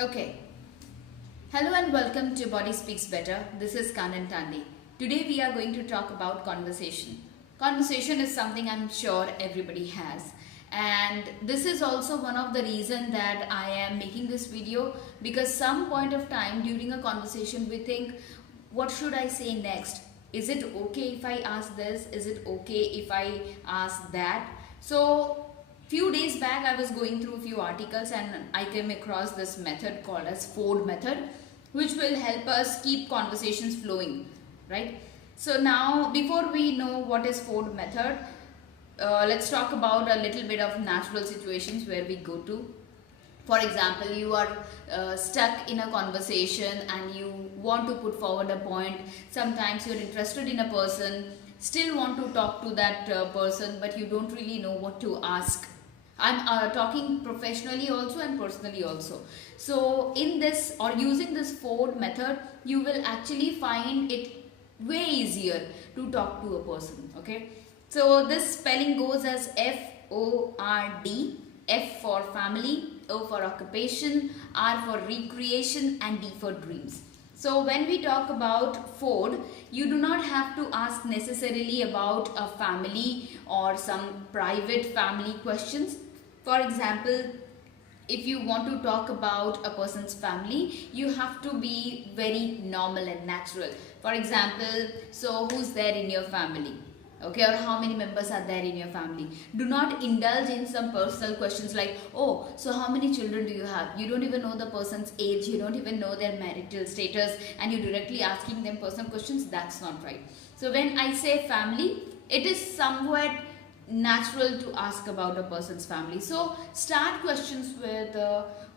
Okay. Hello and welcome to Body Speaks Better. This is Kanan Tandi. Today we are going to talk about conversation. Conversation is something I'm sure everybody has. And this is also one of the reason that I am making this video, because some point of time during a conversation we think, what should I say next? Is it okay if I ask this? Is it okay if I ask that? So few days back I was going through a few articles and I came across this method called as Ford method, which will help us keep conversations flowing, right? So now, before we know what is Ford method, let's talk about a little bit of natural situations where we go to. For example, you are stuck in a conversation and you want to put forward a point. Sometimes you're interested in a person, still want to talk to that person, but you don't really know what to ask. I'm talking professionally also and personally also. So in this, or using this Ford method, you will actually find it way easier to talk to a person. Okay, so this spelling goes as FORD. F for family, O for occupation, R for recreation, and D for dreams. So when we talk about Ford, you do not have to ask necessarily about a family or some private family questions. For example, if you want to talk about a person's family, you have to be very normal and natural. For example, so who's there in your family? Okay, or how many members are there in your family? Do not indulge in some personal questions like, oh, so how many children do you have? You don't even know the person's age, you don't even know their marital status, and you're directly asking them personal questions. That's not right. So when I say family, it is somewhat natural to ask about a person's family. So start questions with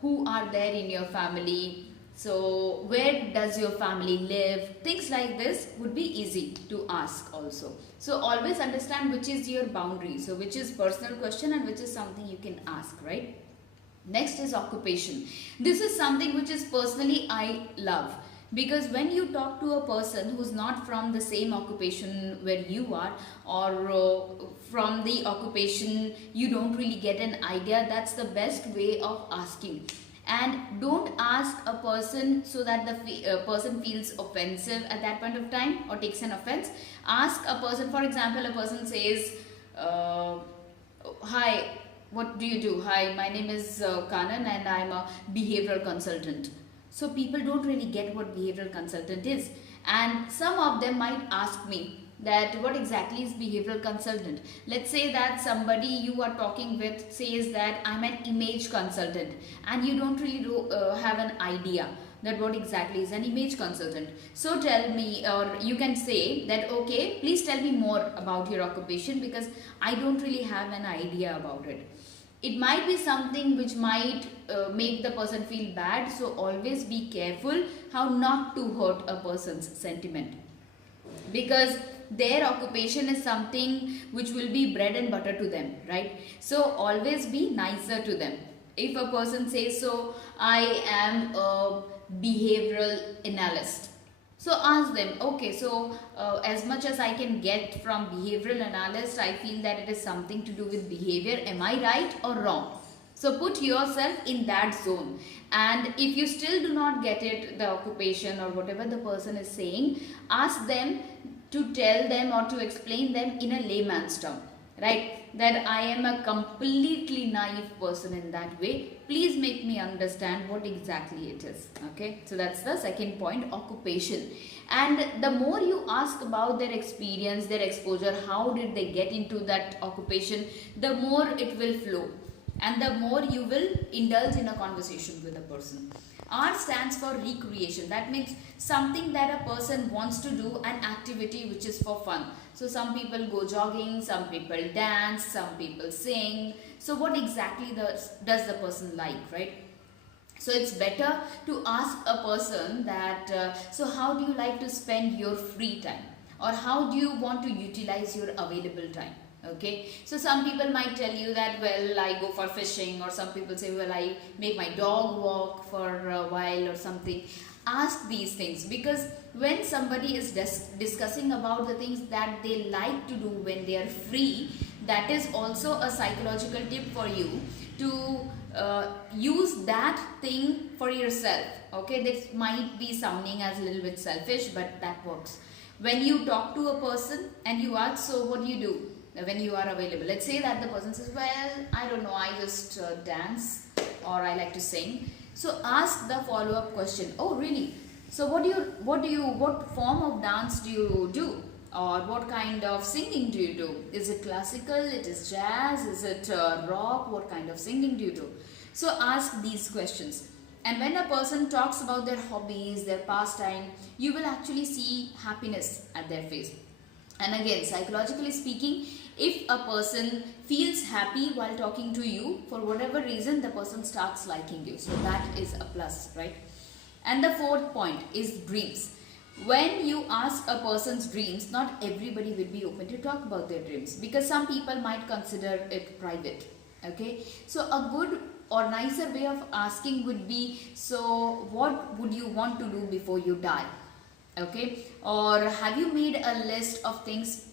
who are there in your family, so where does your family live? Things like this would be easy to ask also. So always understand which is your boundary, so which is personal question and which is something you can ask, right? Next is occupation. This is something which is personally I love, because when you talk to a person who's not from the same occupation where you are, or from the occupation you don't really get an idea, that's the best way of asking. And don't ask a person so that the person feels offensive at that point of time or takes an offense. Ask a person, for example, a person says, hi, what do you do? Hi, my name is Kanan and I'm a behavioral consultant. So people don't really get what behavioral consultant is, and some of them might ask me that what exactly is behavioral consultant. Let's say that somebody you are talking with says that I'm an image consultant, and you don't really have an idea that what exactly is an image consultant. So tell me, or you can say that, okay, please tell me more about your occupation, because I don't really have an idea about it. It might be something which might make the person feel bad, so always be careful how not to hurt a person's sentiment, because their occupation is something which will be bread and butter to them, right? So always be nicer to them. If a person says, so I am a behavioral analyst, so ask them, okay, so as much as I can get from behavioral analyst, I feel that it is something to do with behavior. Am I right or wrong? So put yourself in that zone. And if you still do not get it, the occupation or whatever the person is saying, ask them to tell them or to explain them in a layman's term, right? That I am a completely naive person in that way. Please make me understand what exactly it is. Okay, so that's the second point, occupation. And the more you ask about their experience, their exposure, how did they get into that occupation, the more it will flow and the more you will indulge in a conversation with a person. R stands for recreation. That means something that a person wants to do, an activity which is for fun. So some people go jogging, some people dance, some people sing. So what exactly does the person like, right? So it's better to ask a person that, so how do you like to spend your free time? Or how do you want to utilize your available time? Okay, so some people might tell you that, well, I go for fishing, or some people say, well, I make my dog walk for a while or something. Ask these things, because when somebody is discussing about the things that they like to do when they are free, that is also a psychological tip for you to use that thing for yourself. Okay, this might be sounding as a little bit selfish, but that works. When you talk to a person and you ask, so what do you do when you are available? Let's say that the person says, well, I don't know, I just dance, or I like to sing. So ask the follow-up question. Oh, really? So what form of dance do you do? Or what kind of singing do you do? Is it classical? It is jazz? Is it rock? What kind of singing do you do? So ask these questions. And when a person talks about their hobbies, their pastime, you will actually see happiness at their face. And again, psychologically speaking, if a person feels happy while talking to you, for whatever reason, the person starts liking you. So that is a plus, right? And the fourth point is dreams. When you ask a person's dreams, not everybody will be open to talk about their dreams, because some people might consider it private. Okay, so a good or nicer way of asking would be, so what would you want to do before you die? Okay, or have you made a list of things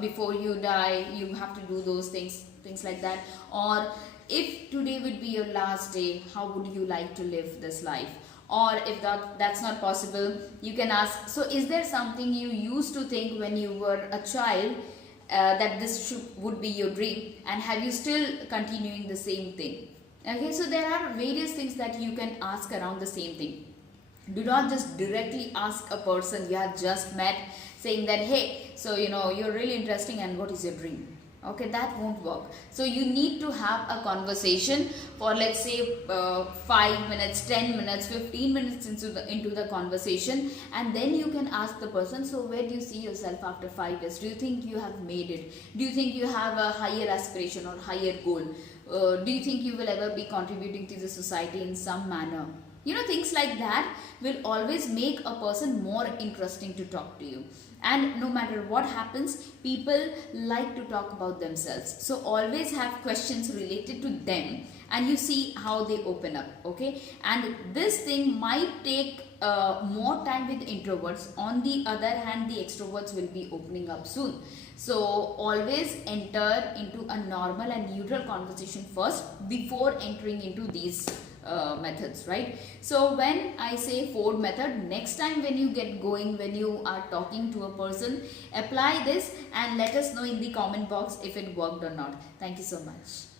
before you die, you have to do those things like that. Or if today would be your last day, how would you like to live this life? Or if that's not possible, you can ask, so is there something you used to think when you were a child that would be your dream, and have you still continuing the same thing? Okay, so there are various things that you can ask around the same thing. Do not just directly ask a person you have just met, saying that, hey, so you're really interesting and what is your dream? Okay, that won't work. So you need to have a conversation for, let's say, 5 minutes, 10 minutes, 15 minutes into the conversation, and then you can ask the person, so where do you see yourself after 5 years? Do you think you have made it? Do you think you have a higher aspiration or higher goal? Do you think you will ever be contributing to the society in some manner? Things like that will always make a person more interesting to talk to you. And no matter what happens, people like to talk about themselves. So always have questions related to them, and you see how they open up. Okay, and this thing might take more time with introverts. On the other hand, the extroverts will be opening up soon. So always enter into a normal and neutral conversation first before entering into these methods, right? So when I say Ford method, next time when you get going, when you are talking to a person, apply this and let us know in the comment box if it worked or not. Thank you so much.